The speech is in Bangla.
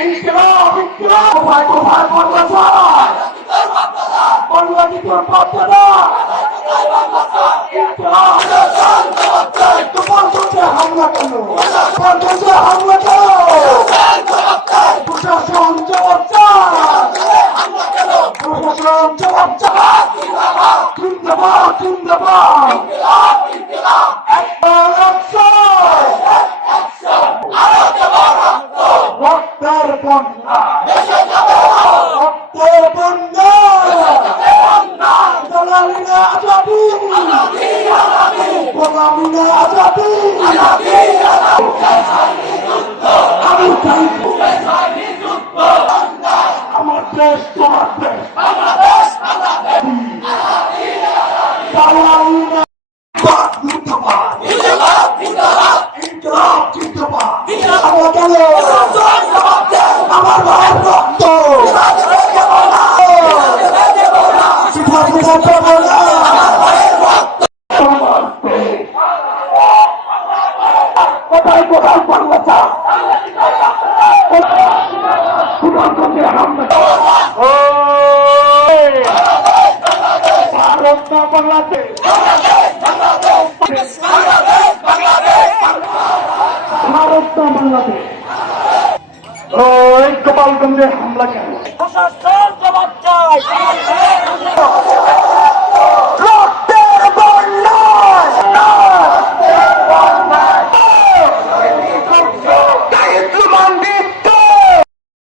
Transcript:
ইনকিলাব ইনকিলাব তো ভাই বলতে চায় বাংলাদেশ তোর পাচ্ছে না তোমার কাছে হামলা কেন তোমার কাছে হামলা কেন প্রশাসন জবাব চায় প্রশাসন জবাব চায় জিন্দাবাদ জিন্দাবাদ একবার অ্যাকশন বন্যা বন্যা দলালিনা আজাদি গোলামিনা আজাদি আমি চাই আমার দেশ তোমার দেশ দলালিনা মুর্দাবাদ ইনকলাব জিন্দাবাদ আমার গেল আমার ভাইয়ের রক্ত। কোথায় কোথায় ভারত না বাংলাদেশ ওই গোপালগঞ্জে হামলা কেন? প্রশাসন জবাব চাই